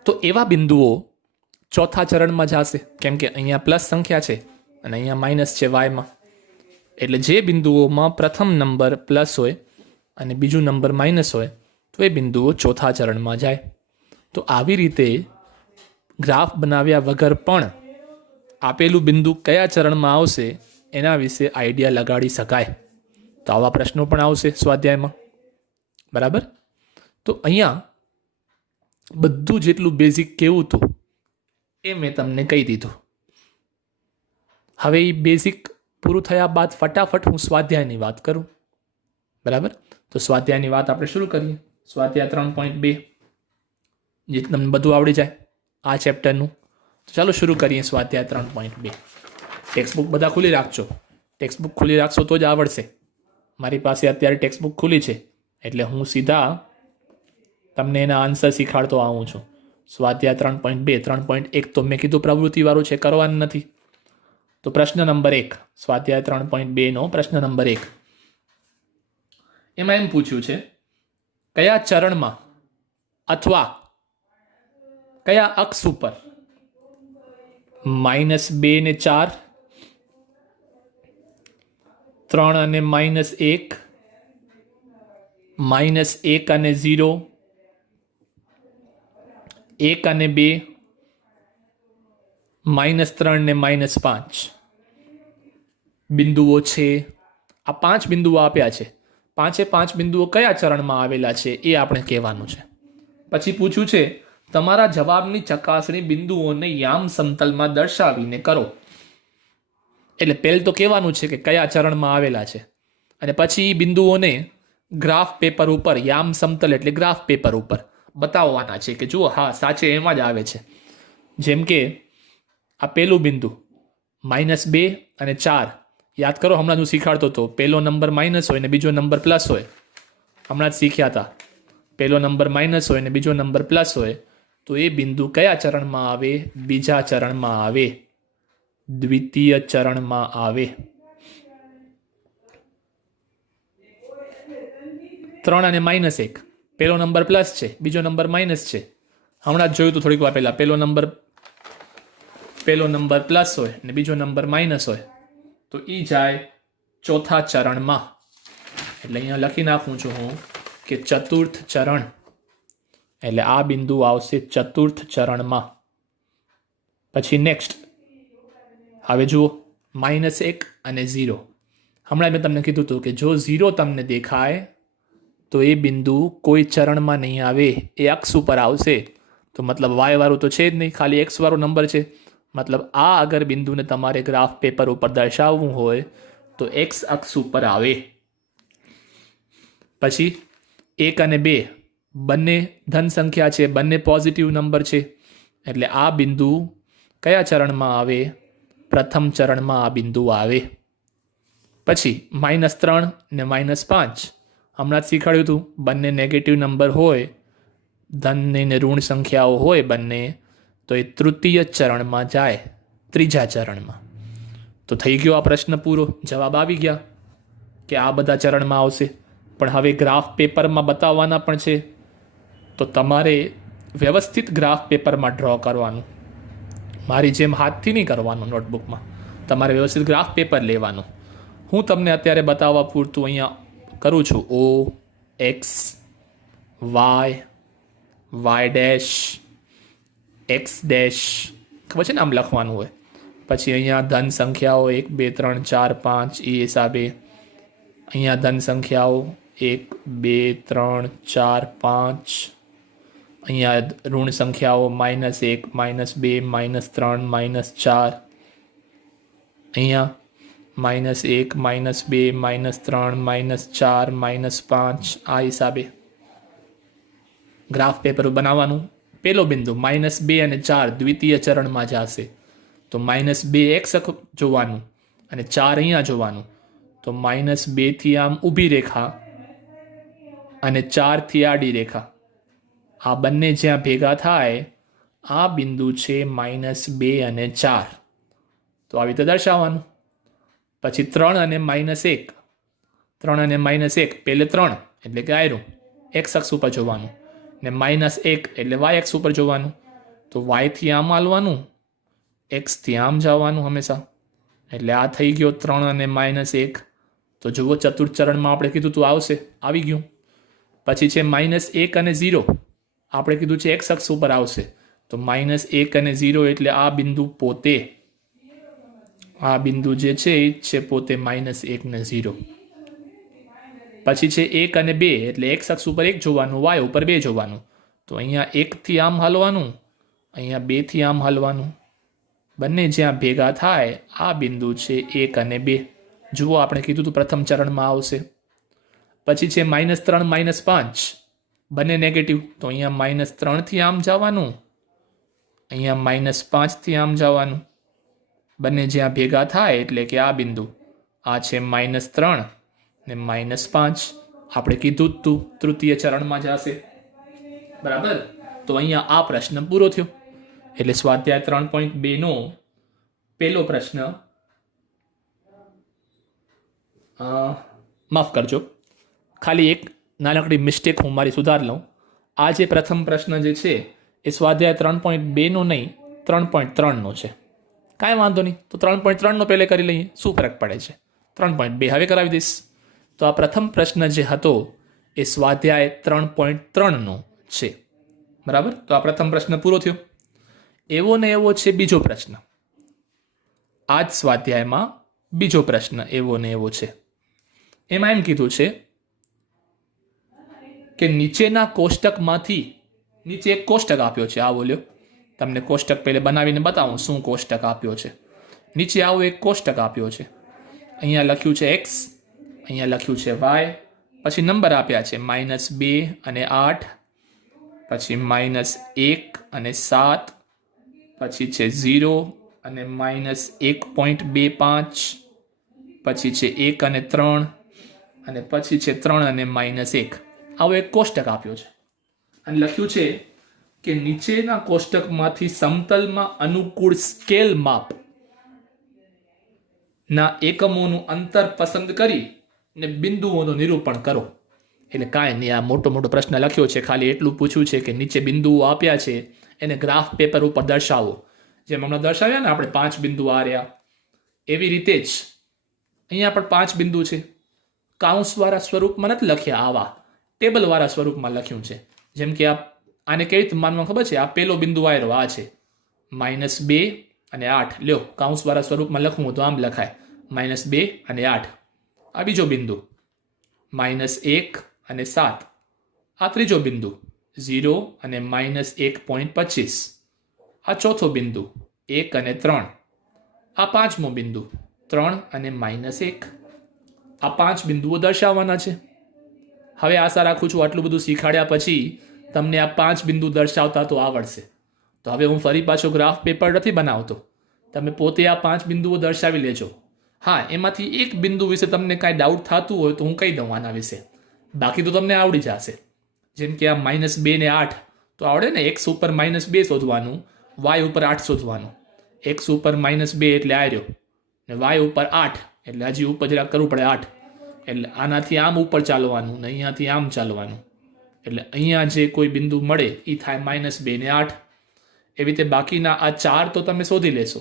તો એવા બિંદુઓ ચોથા ચરણમાં જશે. કેમ કે અહીંયા પ્લસ સંખ્યા છે અને અહીંયા માઇનસ છે વાયમાં. એટલે જે બિંદુઓમાં પ્રથમ નંબર પ્લસ હોય અને બીજું નંબર માઇનસ હોય, તો એ બિંદુઓ ચોથા ચરણમાં જાય. તો આવી રીતે ગ્રાફ બનાવ્યા વગર પણ આપેલું બિંદુ કયા ચરણમાં આવશે એના વિશે આઈડિયા લગાડી શકાય. તો આવા પ્રશ્નો પણ આવશે સ્વાધ્યાયમાં. બરાબર? તો અહીંયા બધું જેટલું બેઝિક કેવું હતું એ મેં તમને કહી દીધું. હવે એ બેઝિક પૂરું થયા બાદ ફટાફટ હું સ્વાધ્યાયની વાત કરું. બરાબર? તો સ્વાધ્યાયની વાત આપણે શરૂ કરીએ. સ્વાધ્યાય 3.2, જે તમને બધું આવડી જાય આ ચેપ્ટરનું. તો ચાલો શરૂ કરીએ સ્વાધ્યાય 3.2. ટેક્સ્ટબુક બધા ખુલ્લી રાખજો. ટેક્સ્ટબુક ખુલ્લી રાખશો તો જ આવડશે. મારી પાસે અત્યારે ટેક્સ્ટબુક ખુલ્લી છે એટલે હું સીધા તમને એના આન્સર શીખાડતો આવું છું. સ્વાધ્યાય 3.2, 3.1 તો મેં કીધું પ્રવૃત્તિવાળું છે, કરવાનું નથી. તો પ્રશ્ન નંબર 1, સ્વાધ્યાય 3.2 નો પ્રશ્ન નંબર 1, એમાં એમ પૂછ્યું છે, કયા ચરણમાં અથવા કયા અક્ષ ઉપર -2 ને 4, 3 અને -1, -1 અને 0, 1 અને 2, -3 ને -5 બિંદુઓ છે. આ 5 બિંદુઓ આપ્યા છે. 5 બિંદુઓ કયા ચરણમાં આવેલા છે એ આપણે કહેવાનું છે. પછી પૂછ્યું છે, તમારા જવાબની ચકાસણી બિંદુઓને યામ સમતલમાં દર્શાવીને કરો. એટલે પહેલ તો કહેવાનું છે કે કયા ચરણમાં આવેલા છે, અને પછી એ બિંદુઓને ગ્રાફ પેપર ઉપર, યામ સમતલ એટલે ગ્રાફ પેપર ઉપર બતાવવાના છે કે જુઓ, હા સાચે એમાં જ આવે છે. જેમ કે આ પહેલું બિંદુ -2 અને 4, યાદ કરો હમણાં હું શીખાડતો હતો, પહેલો નંબર માઇનસ હોય ને બીજો નંબર પ્લસ હોય. હમણાં જ શીખ્યા હતા, પહેલો નંબર માઇનસ હોય ને બીજો નંબર પ્લસ હોય, તો એ બિંદુ કયા ચરણમાં આવે? બીજા ચરણમાં આવે, દ્વિતીય ચરણમાં આવે. 3 અને -1, પહેલો નંબર પ્લસ છે, બીજો નંબર માઇનસ છે. હમણાં જ જોયું હતું થોડીક વાર પહેલા, પહેલો નંબર પ્લસ હોય ને બીજો નંબર માઇનસ હોય, તો એ જાય ચોથા ચરણમાં. એટલે અહીંયા લખી નાખું છું હું કે ચતુર્થ ચરણ. એટલે આ બિંદુ આવશે ચતુર્થ ચરણમાં. પછી નેક્સ્ટ, હવે જુઓ -1 અને 0. હમણાં મેં તમને કીધું હતું કે જો 0 તમને દેખાય તો એ બિંદુ કોઈ ચરણમાં નહીં આવે, એ અક્ષ ઉપર આવશે. તો મતલબ વાય વાળું તો છે જ નહીં, ખાલી એક્સ વાળો નંબર છે. મતલબ આ અગર બિંદુને તમારે ગ્રાફ પેપર ઉપર દર્શાવવું હોય તો એક્સ અક્ષ ઉપર આવે. પછી 1 અને 2 બંને ધન સંખ્યા છે, બંને પોઝિટિવ નંબર છે. એટલે આ બિંદુ કયા ચરણમાં આવે? પ્રથમ ચરણમાં આ બિંદુ આવે. પછી -3 ને -5, હમણાં જ શીખવાડ્યું હતું, બંને નેગેટિવ નંબર હોય, ધન ને ઋણ સંખ્યાઓ હોય બંને, તો એ તૃતીય ચરણમાં જાય, ત્રીજા ચરણમાં. તો થઈ ગયો આ પ્રશ્ન પૂરો. જવાબ આવી ગયા કે આ બધા ચરણમાં આવશે. પણ હવે ગ્રાફ પેપરમાં બતાવવાના પણ છે, તો તમારે વ્યવસ્થિત ગ્રાફ પેપરમાં ડ્રો કરવાનું. મારી જેમ હાથથી નહીં કરવાનું નોટબુકમાં, તમારે વ્યવસ્થિત ગ્રાફ પેપર લેવાનું. હું તમને અત્યારે બતાવવા પૂરતું અહીંયા કરું છું. O, X, Y, Y dash, X dash, ખબર છે ને આમ લખવાનું હોય. પછી અહીંયા ધન સંખ્યાઓ 1 2 3 4 5 એ હિસાબે અહીંયા ધન સંખ્યાઓ 1 2 3 4 5, અહીંયા ઋણ સંખ્યાઓ -1 -2 -3 -4, અહીંયા -1 -2 -3 -4 -5. આ હિસાબે ગ્રાફ પેપર બનાવવાનું. પેલો બિંદુ -2 અને 4 દ્વિતીય ચરણમાં જશે, તો -2 એક્સ અક્ષ જોવાનું અને 4 અહીંયા જોવાનું. તો -2 થી આમ ઊભી રેખા અને 4 થી આડી રેખા, આ બંને જ્યાં ભેગા થાય આ બિંદુ છે -2 અને 4. તો આવી રીતે દર્શાવવાનું. પછી 3 અને -1, 3 અને -1, પહેલે 3 એટલે કે આયરું એક્સ અક્ષ ઉપર જોવાનું, ને -1 એટલે વાય અક્ષ ઉપર જોવાનું. તો વાયથી આમ હાલવાનું, એક્સથી આમ જવાનું હંમેશા. એટલે આ થઈ ગયો 3 અને -1. તો જુઓ ચતુર્થ ચરણમાં આપણે કીધું તું આવશે, આવી ગયું. પછી છે -1 અને 0, આપણે કીધું છે એક્સ અક્ષ ઉપર આવશે. તો -1 અને 0 એટલે આ બિંદુ પોતે, આ બિંદુ જે છે એ છે પોતે -1 ને 0. પછી છે 1 અને 2 એટલે એક્સ અક્ષ ઉપર 1 જોવાનું, વાય ઉપર 2 જોવાનું. તો અહીંયા 1 થી આમ હાલવાનું, અહીંયા 2 થી આમ હાલવાનું. બંને જ્યાં ભેગા થાય આ બિંદુ છે 1 અને 2. જુઓ આપણે કીધું તું પ્રથમ ચરણમાં આવશે. પછી છે -3 -5, બંને નેગેટિવ. તો અહીંયા -3 થી આમ જવાનું, અહીંયા -5 થી આમ જવાનું. બંને જ્યાં ભેગા થાય એટલે કે આ બિંદુ, આ છે -3 ને -5. આપણે કીધું જ તું તૃતીય ચરણમાં જશે. બરાબર. તો અહીંયા આ પ્રશ્ન પૂરો થયો. એટલે સ્વાધ્યાય 3.2 નો પહેલો પ્રશ્ન, માફ કરજો, ખાલી એક નાનકડી મિસ્ટેક હું મારી સુધાર લઉં. આ જે પ્રથમ પ્રશ્ન જે છે એ સ્વાધ્યાય 3.2 નો નહીં 3.3 નો છે. કાંઈ વાંધો નહીં, તો 3.3 નો પહેલે કરી લઈએ, શું ફરક પડે છે. 3.2 હવે કરાવી દઈશ. તો આ પ્રથમ પ્રશ્ન જે હતો એ સ્વાધ્યાય 3.3 નો છે. બરાબર. તો આ પ્રથમ પ્રશ્ન પૂરો થયો. એવો ને એવો છે બીજો પ્રશ્ન. આ જ સ્વાધ્યાયમાં બીજો પ્રશ્ન એવો ને એવો છે. એમાં એમ કીધું છે કે નીચેના કોષ્ટકમાંથી, નીચે એક કોષ્ટક આપ્યો છે, આ બોલ્યો તમને કોષ્ટક પહેલે બનાવીને બતાવું શું કોષ્ટક આપ્યો છે. નીચે આવો એક કોષ્ટક આપ્યો છે. અહીંયા લખ્યું છે એક્સ, અહીંયા લખ્યું છે વાય, પછી નંબર આપ્યા છે -2 અને 8, પછી -1 અને 7, પછી છે 0 અને -1.25, પછી છે 1 અને 3, અને પછી છે 3 અને -1. આવો એક કોષ્ટક આપ્યો છે અને લખ્યું છે કે નીચેના કોષ્ટકમાંથી સમતલમાં અનુકૂળ સ્કેલ માપ ના એકમોનું અંતર પસંદ કરી ને બિંદુઓનું નિરૂપણ કરો. એટલે કાંઈ નહીં, આ મોટો મોટો પ્રશ્ન લખ્યો છે. ખાલી એટલું પૂછ્યું છે કે નીચે બિંદુઓ આપ્યા છે એને ગ્રાફ પેપર ઉપર દર્શાવો. જેમ હમણાં દર્શાવ્યા ને આપણે 5 બિંદુ આ રહ્યા, એવી રીતે જ અહીંયા પણ 5 બિંદુ છે. કાઉન્સવાળા સ્વરૂપમાં નથી લખ્યા, આવા ટેબલવાળા સ્વરૂપમાં લખ્યું છે. જેમ કે આને કેવી રીતે માનવા ખબર છે? આ પહેલો બિંદુ આવ્યો, આ છે -2 અને 8. લ્યો કાઉન્સવાળા સ્વરૂપમાં લખવું તો આમ લખાય -2 અને 8. આ બીજો બિંદુ -1 અને 7. આ ત્રીજો બિંદુ 0 અને -1.25. આ ચોથો બિંદુ 1 અને 3. આ પાંચમો બિંદુ 3 અને -1. આ 5 બિંદુઓ દર્શાવવાના છે. હવે આશા રાખું છું આટલું બધું શીખાડ્યા પછી તમને આ 5 બિંદુ દર્શાવતા તો આવડશે. તો હવે હું ફરી પાછો ગ્રાફ પેપર નથી બનાવતો, તમે પોતે આ 5 બિંદુઓ દર્શાવી લેજો. હા, એમાંથી એક બિંદુ વિશે તમને કાંઈ ડાઉટ થતું હોય તો હું કહી દઉં આના વિશે, બાકી તો તમને આવડી જશે. જેમ કે આ -2 ને 8 તો આવડે ને, એક્સ ઉપર -2 શોધવાનું, વાય ઉપર 8 શોધવાનું. એક્સ ઉપર -2 એટલે આ રહ્યો, ને વાય ઉપર 8 એટલે હજી ઉપર જરા કરવું પડે 8. એટલે આનાથી આમ ઉપર ચાલવાનું ને અહીંયાથી આમ ચાલવાનું, એટલે અહીંયા જે કોઈ બિંદુ મળે એ થાય -2 ને 8. એવી રીતે બાકીના આ 4 તો તમે શોધી લેશો.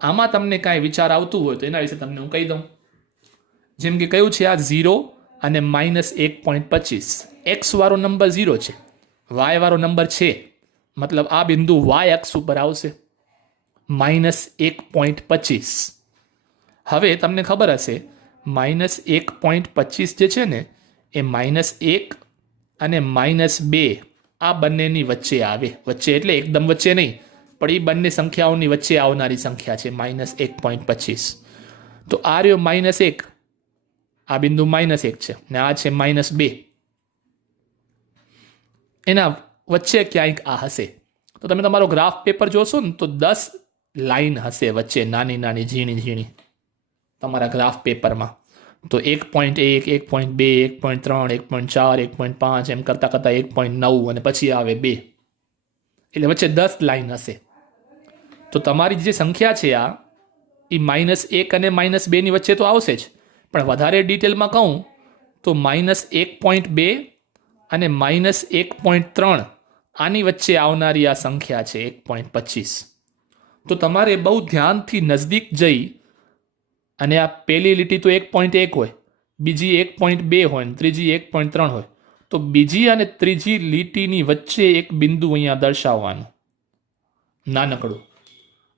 આમાં તમને કાંઈ વિચાર આવતું હોય તો એના વિશે તમને હું કહી દઉં. જેમ કે કયું છે આ 0 અને -1.25. એક્સ વાળો નંબર 0 છે, વાય વાળો નંબર છે, મતલબ આ બિંદુ વાય અક્ષ ઉપર આવશે -1.25. હવે તમને ખબર હશે -1.25 જે છે ને એ -1 અને -2 આ બંનેની વચ્ચે આવે. વચ્ચે એટલે એકદમ વચ્ચે નહીં, પણ એ બંને સંખ્યાઓની વચ્ચે આવનારી સંખ્યા છે -1.25. તો આ રહ્યો -1, આ બિંદુ -1 છે ને આ છે -2. એના વચ્ચે ક્યાંક આ હશે. તો તમે તમારો ગ્રાફ પેપર જોશો ને તો 10 લાઈન હશે વચ્ચે, નાની નાની ઝીણી ઝીણી તમારા ગ્રાફ પેપરમાં. તો 1.1, 1.2, 1.3, 1.4, 1.5 એમ કરતાં કરતાં 1.9 અને પછી આવે 2, એટલે વચ્ચે 10 લાઈન હશે. તો તમારી જે સંખ્યા છે આ એ -1 અને -2 ની વચ્ચે તો આવશે જ, પણ વધારે ડિટેલમાં કહું તો -1.2 અને -1.3 આની વચ્ચે આવનારી આ સંખ્યા છે 1.25. તો તમારે બહુ ધ્યાનથી નજદીક જઈ અને આ પહેલી લીટી તો 1.1 હોય, બીજી 1.2 હોય ને ત્રીજી 1.3 હોય, તો બીજી અને ત્રીજી લીટીની વચ્ચે એક બિંદુ અહીંયા દર્શાવવાનું નાનકડું.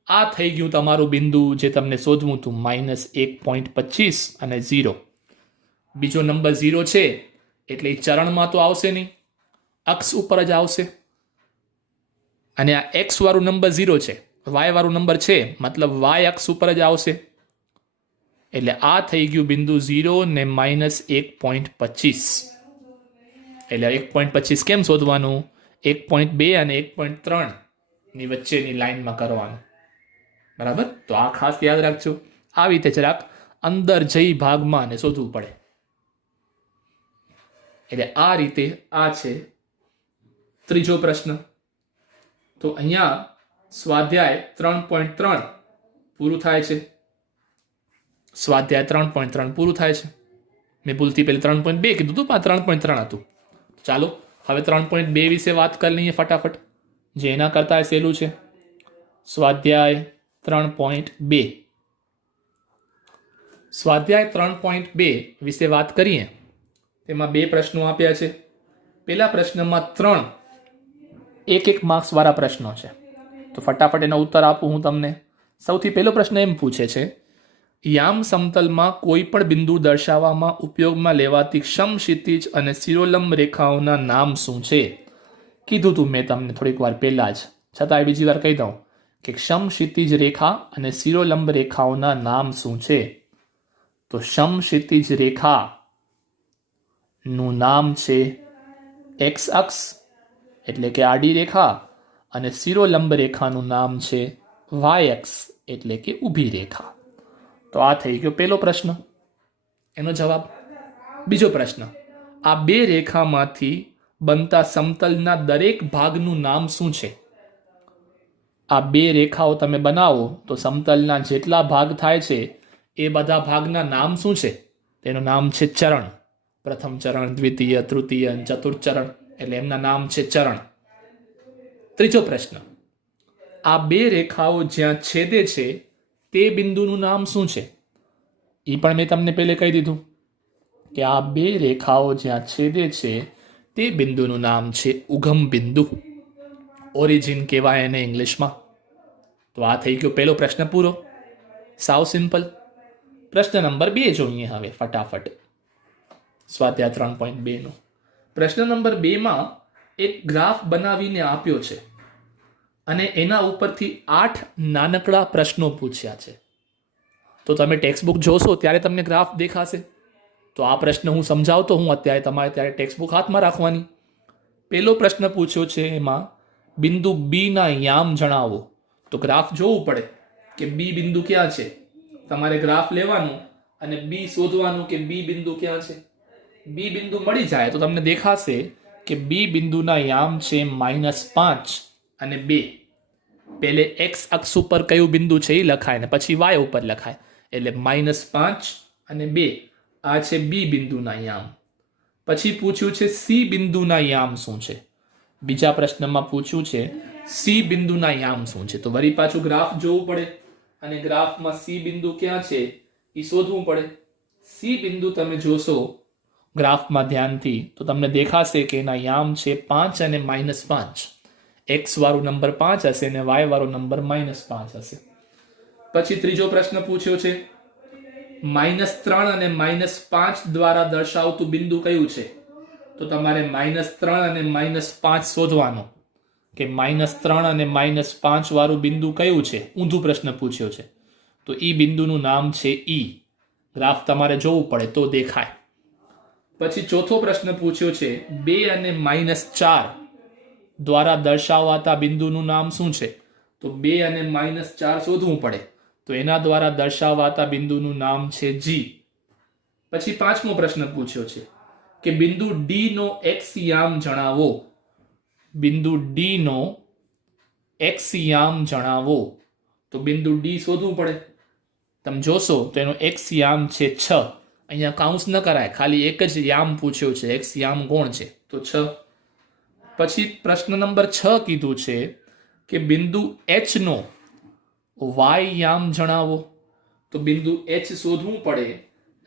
આ થઈ ગયું તમારું બિંદુ જે તમને શોધવું હતું -1.25 અને 0. બીજો નંબર 0 છે એટલે એ ચરણમાં તો આવશે નહીં, અક્ષ ઉપર જ આવશે. અને આ એક્સ વાળું નંબર 0 છે, વાય વાળું નંબર છે, મતલબ વાય અક્ષ ઉપર જ આવશે. એટલે આ થઈ ગયું બિંદુ 0 ને -1.25. એટલે 1.25 કેમ શોધવાનું? 1.2 અને 1.3 ની વચ્ચેની લાઈનમાં કરવાનું. બરાબર? તો આ ખાસ યાદ રાખજો. આવી રીતે જરાક અંદર જઈ ભાગમાં ને શોધવું પડે. એટલે આ રીતે આ છે ત્રીજો પ્રશ્ન. તો અહીંયા સ્વાધ્યાય 3.3 પૂરું થાય છે. સ્વાધ્યાય 3.3 પૂરું થાય છે. મેં ભૂલથી પહેલે 3.2 કીધું હતું, પણ 3.3 હતું. ચાલો હવે 3.2 વિશે વાત કરી લઈએ ફટાફટ, જે એના કરતાં સહેલું છે. સ્વાધ્યાય 3.2. સ્વાધ્યાય 3.2 વિશે વાત કરીએ. તેમાં 2 પ્રશ્નો આપ્યા છે. પહેલા પ્રશ્નમાં 3 1 માર્ક્સ વાળા પ્રશ્નો છે. તો ફટાફટ એનો ઉત્તર આપું હું તમને. સૌથી પહેલો પ્રશ્ન એમ પૂછે છે, યામ સમતલમાં કોઈ પણ બિંદુ દર્શાવવામાં ઉપયોગમાં લેવાતી સમક્ષિતિજ અને શિરોલંબ રેખાઓના નામ શું છે? કીધું તું મેં તમને થોડીક વાર પહેલા જ, છતાં બીજી વાર કહી દઉં કે સમક્ષિતિજ રેખા અને શિરોલંબ રેખાઓના નામ શું છે? તો સમક્ષિતિજ રેખા નું નામ છે એક્સ અક્ષ એટલે કે આડી રેખા, અને શિરોલંબ રેખાનું નામ છે વાય અક્ષ એટલે કે ઊભી રેખા. તો આ થઈ ગયો પહેલો પ્રશ્ન, એનો જવાબ. બીજો પ્રશ્ન, આ 2 રેખામાંથી બનતા સમતલના દરેક ભાગનું નામ શું છે? આ 2 રેખાઓ તમે બનાવો તો સમતલના જેટલા ભાગ થાય છે એ બધા ભાગના નામ શું છે? તેનું નામ છે ચરણ. પ્રથમ ચરણ, દ્વિતીય, તૃતીય, ચતુર્થ ચરણ, એટલે એમના નામ છે ચરણ. ત્રીજો પ્રશ્ન, આ 2 રેખાઓ જ્યાં છેદે છે તે બિંદુનું નામ શું છે? એ પણ મેં તમને પહેલે કહી દીધું કે આ 2 રેખાઓ જ્યાં છેદે છે તે બિંદુનું નામ છે ઉગમ બિંદુ. ઓરિજિન કહેવાય એને ઇંગ્લિશમાં. તો આ થઈ ગયો પહેલો પ્રશ્ન પૂરો. સાવ સિમ્પલ. પ્રશ્ન નંબર 2 જોઈએ હવે ફટાફટ. સ્વાધ્યાય 3.2 નો પ્રશ્ન નંબર 2 માં એક ગ્રાફ બનાવીને આપ્યો છે અને એના ઉપરથી 8 નાનકડા પ્રશ્નો પૂછ્યા છે. તો તમે ટેક્સ્ટબુક જોશો ત્યારે તમને ગ્રાફ દેખાશે. તો આ પ્રશ્ન હું સમજાવતો હું અત્યારે, તમારે ત્યારે ટેક્સ્ટબુક હાથમાં રાખવાની. પહેલો પ્રશ્ન પૂછ્યો છે, એમાં બિંદુ બી ના યામ જણાવો. તો ગ્રાફ જોવું પડે કે બી બિંદુ ક્યાં છે. તમારે ગ્રાફ લેવાનું અને બી શોધવાનું કે બી બિંદુ ક્યાં છે. બી બિંદુ મળી જાય તો તમને દેખાશે કે બી બિંદુના યામ છે -5 અને 2. પહેલે એક્સ અક્ષ ઉપર કયું બિંદુ છે એ લખાય ને પછી વાય ઉપર લખાય. એટલે -5 અને 2 આ છે બી બિંદુના યામ. પછી પૂછ્યું છે સી બિંદુના યામ શું છે. બીજા પ્રશ્નમાં પૂછ્યું છે સી બિંદુના યામ શું છે. તો વળી પાછું ગ્રાફ જોવું પડે અને ગ્રાફમાં સી બિંદુ ક્યાં છે એ શોધવું પડે. સી બિંદુ તમે જોશો ગ્રાફમાં ધ્યાનથી તો તમને દેખાશે કે એના યામ છે 5 અને -5. એક્સ વાળો નંબર 5 હશે અને વાય વાળો નંબર -5 હશે. પછી ત્રીજો પ્રશ્ન પૂછ્યો છે -3 અને -5 દ્વારા દર્શાવતું બિંદુ કયું છે. તો તમારે -3 અને -5 શોધવાનો કે -3 અને -5 વાળું બિંદુ કયું છે. ઊંધું પ્રશ્ન પૂછ્યો છે તો ઈ બિંદુનું નામ છે ઈ. ગ્રાફ તમારે જોવું પડે તો દેખાય. પછી ચોથો પ્રશ્ન પૂછ્યો છે 2 અને -4 દ્વારા દર્શાવાતા બિંદુનું નામ શું છે. તો 2 અને -4 શોધવું પડે તો એના દ્વારા દર્શાવાતા બિંદુનું નામ છે જી. પછી પાંચમો પ્રશ્ન પૂછ્યો છે કે બિંદુ ડી નો એક્સ યામ જણાવો. બિંદુ ડી નો એક્સ યામ જણાવો. તો બિંદુ ડી શોધવું પડે. તમે જોશો તો એનો એક્સ યામ છે 6. અહીંયા કાઉન્સ ન કરાય, ખાલી એક જ યામ પૂછ્યો છે. એક્સ યામ કોણ છે તો 6. પછી પ્રશ્ન નંબર 6 કીધું છે કે બિંદુ એચ નો વાય યામ જણાવો. તો બિંદુ એચ શોધવું પડે.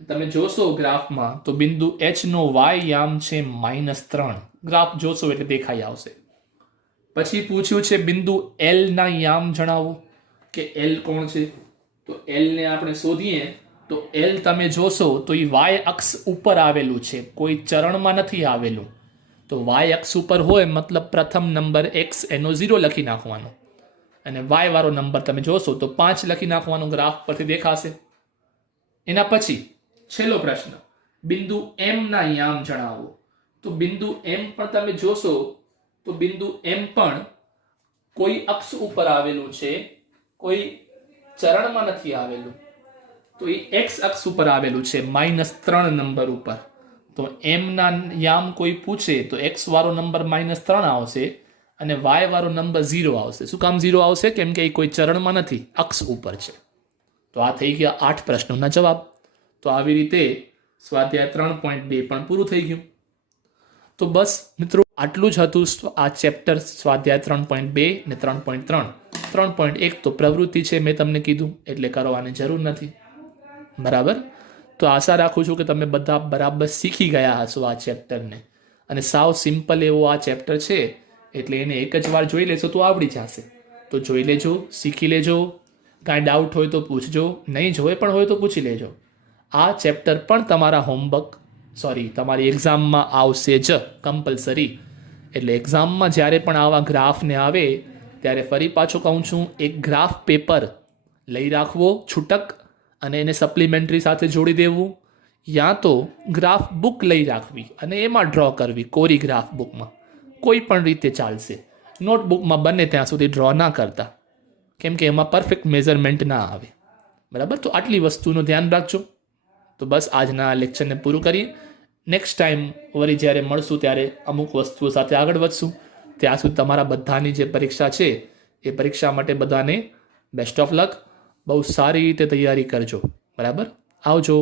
તમે જોશો ગ્રાફમાં તો બિંદુ એચ નો વાય યામ છે -3. ગ્રાફ જોશો એટલે દેખાઈ આવશે. પછી પૂછ્યું છે બિંદુ એલ ના યામ જણાવો કે એલ કોણ છે. તો એલ ને આપણે શોધીએ તો એલ તમે જોશો તો એ વાય અક્ષ ઉપર આવેલું છે, કોઈ ચરણમાં નથી આવેલું. તો વાય અક્ષ ઉપર હોય મતલબ પ્રથમ નંબર એક્સ એનો 0 લખી નાખવાનો અને વાય વાળો નંબર તમે જોશો તો 5 લખી નાખવાનો. ગ્રાફ પરથી દેખાશે. એના પછી છેલ્લો પ્રશ્ન બિંદુ એમ ના યામ જણાવો. તો બિંદુ એમ પણ તમે જોશો તો બિંદુ એમ પણ કોઈ અક્ષ ઉપર આવેલું છે, કોઈ ચરણમાં નથી આવેલું. તો એ એક્સ અક્ષ ઉપર આવેલું છે -3 નંબર ઉપર. તો એમ ના યામ કોઈ પૂછે તો એક્સ વાળો નંબર -3 આવશે અને વાય વાળો નંબર 0 આવશે. શું કામ 0 આવશે? કેમ કે એ કોઈ ચરણમાં નથી, અક્ષ ઉપર છે. તો આ થઈ ગયા 8 પ્રશ્નોના જવાબ. તો આવી રીતે સ્વાધ્યાય 3.2 પણ પૂરું થઈ ગયું. તો બસ મિત્રો આટલું જ હતું આ ચેપ્ટર સ્વાધ્યાય 3.2 ને 3.3. 3.1 તો પ્રવૃત્તિ છે, મેં તમને કીધું એટલે કરવાની જરૂર નથી. બરાબર. તો આશા રાખું છું કે તમે બધા બરાબર શીખી ગયા હશો આ ચેપ્ટરને. અને સાવ સિમ્પલ એવો આ ચેપ્ટર છે એટલે એને એક જ વાર જોઈ લેશો તો આવડી જશે. તો જોઈ લેજો, શીખી લેજો. કાંઈ ડાઉટ હોય તો પૂછજો, નહીં જોઈ પણ હોય તો પૂછી લેજો. આ ચેપ્ટર પણ તમારા તમારી એક્ઝામમાં આવશે જ કમ્પલસરી. એટલે એક્ઝામમાં જ્યારે પણ આવા ગ્રાફને આવે ત્યારે ફરી પાછું કહું છું, એક ગ્રાફ પેપર લઈ રાખવો છૂટક અને એને સપ્લિમેન્ટરી સાથે જોડી દેવું, યા તો ગ્રાફ બુક લઈ રાખવી અને એમાં ડ્રો કરવી. કોરી ગ્રાફ બુકમાં કોઈ પણ રીતે ચાલશે. નોટબુકમાં બને ત્યાં સુધી ડ્રો ના કરતા, કેમ કે એમાં પરફેક્ટ મેઝરમેન્ટ ના આવે. બરાબર. તો આટલી વસ્તુનું ધ્યાન રાખજો. તો બસ આજના લેક્ચરને પૂરું કરીએ. નેક્સ્ટ ટાઈમ વળી જ્યારે મળશું ત્યારે અમુક વસ્તુઓ સાથે આગળ વધશું. ત્યાં સુધી તમારા બધાની જે પરીક્ષા છે એ પરીક્ષા માટે બધાને બેસ્ટ ઓફ લક. બહુ સારી રીતે તૈયારી કરજો. બરાબર. આવજો.